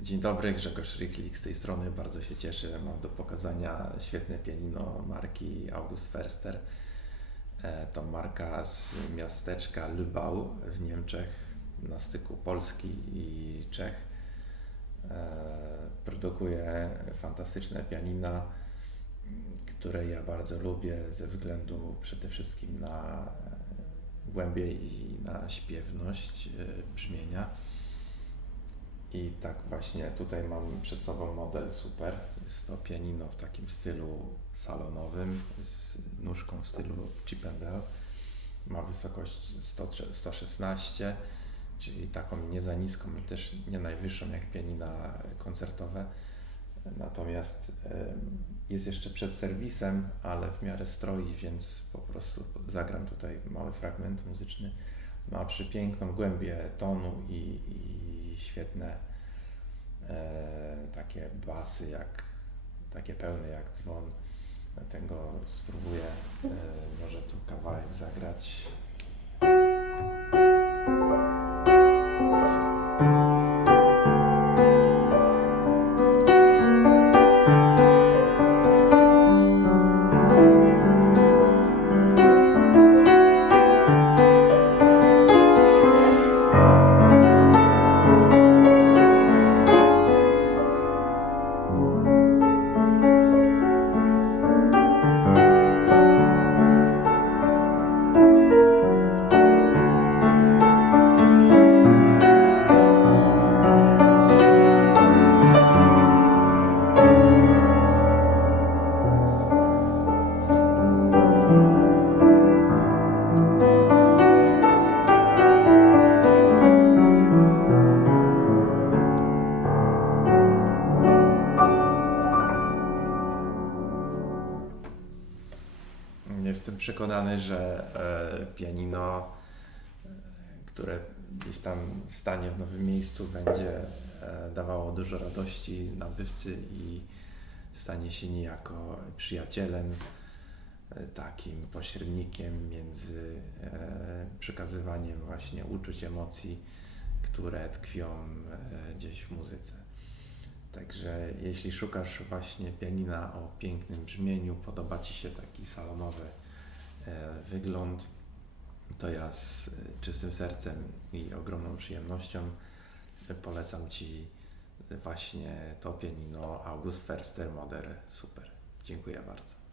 Dzień dobry, Grzegorz Rychlik z tej strony. Bardzo się cieszę. Mam do pokazania świetne pianino marki August Förster. E, To marka z miasteczka Lübau w Niemczech na styku Polski i Czech. E, Produkuje fantastyczne pianina, które ja bardzo lubię ze względu przede wszystkim na e, głębię i na śpiewność brzmienia. I tak właśnie tutaj mam przed sobą model super. Jest to pianino w takim stylu salonowym z nóżką w stylu Chippendale. Ma wysokość 100, 116, czyli taką nie za niską, ale też nie najwyższą jak pianina koncertowe. Natomiast jest jeszcze przed serwisem, ale w miarę stroi, więc po prostu zagram tutaj mały fragment muzyczny. Ma przepiękną głębię tonu i, i świetne e, takie basy, jak, takie pełne jak dzwon. Dlatego spróbuję e, może tu kawałek zagrać. Jestem przekonany, że e, pianino, e, które gdzieś tam stanie w nowym miejscu, będzie e, dawało dużo radości nabywcy i stanie się niejako przyjacielem, takim pośrednikiem między przekazywaniem właśnie uczuć, emocji, które tkwią gdzieś w muzyce. Także jeśli szukasz właśnie pianina o pięknym brzmieniu, podoba Ci się taki salonowy e, wygląd, to ja z e, czystym sercem i ogromną przyjemnością e, polecam Ci właśnie to pianino August Förster Moder Super. Dziękuję bardzo.